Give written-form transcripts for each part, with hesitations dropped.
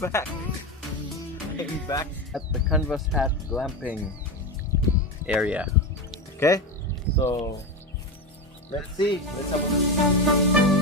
back. I'm back at the Canvas Hat Glamping area. Okay, so let's see. Let's have a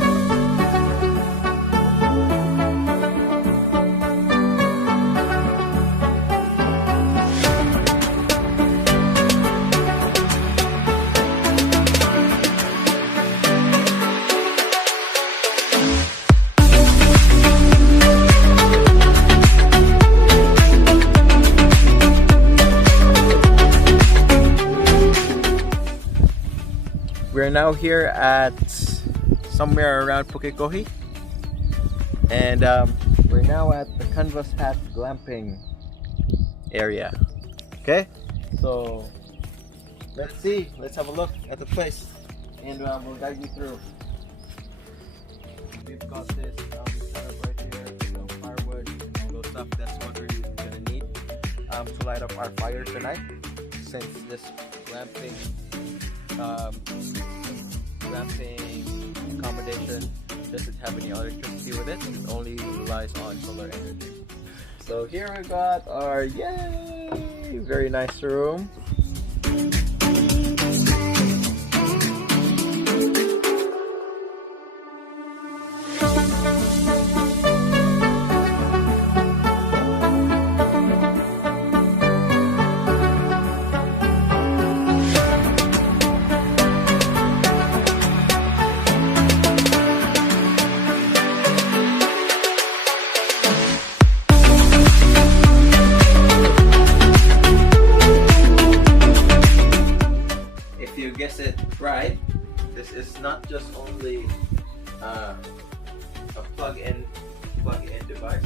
We're now here at somewhere around Pukekohe, and we're now at the Canvas Hat Glamping area. Okay, so let's see. Let's have a look at the place, and we'll guide you through. We've got this setup right here, some firewood, and all those stuff. That's what we're gonna need to light up our fire tonight, since this glamping accommodation doesn't have any electricity with it. It only relies on solar energy. So here we got our very nice room. Guess it right, this is not just only a plug-in device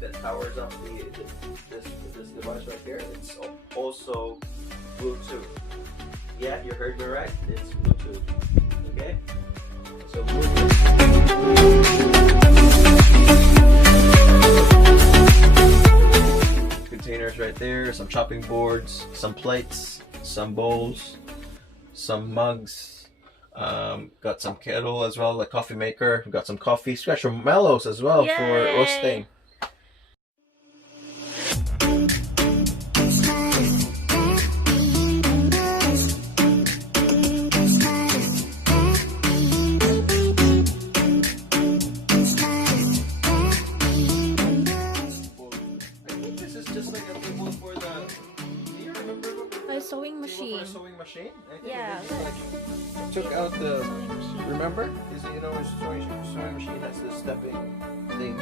that powers up this device right here. It's also Bluetooth. Yeah, you heard me right, it's Bluetooth. Okay, so Bluetooth. Containers right there, some chopping boards, some plates, some bowls, some mugs, got some kettle as well, a coffee maker. We've got some coffee, special mellows as well. Yay! For roasting. I think this is just like a table for the. Do you remember? A sewing machine. A sewing machine? Yeah. I took out the. Remember? You know, a sewing machine has this stepping thing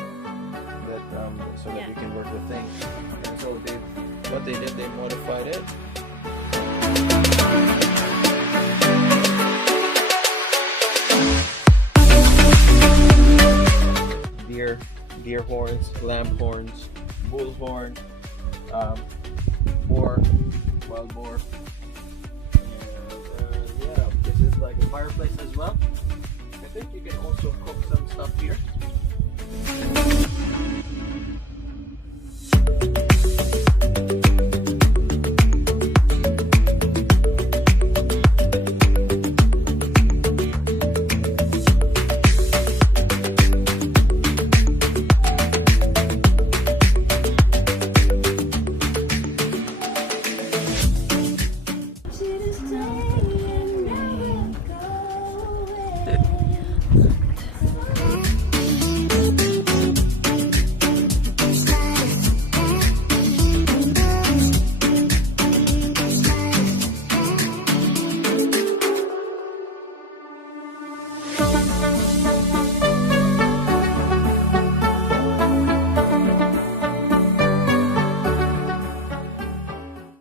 that so that you can work the thing. And so what they did, they modified it. Deer horns, lamb horns, bull horn, boar, wild boar. Yeah, this is like a fireplace as well. I think you can also cook some stuff here.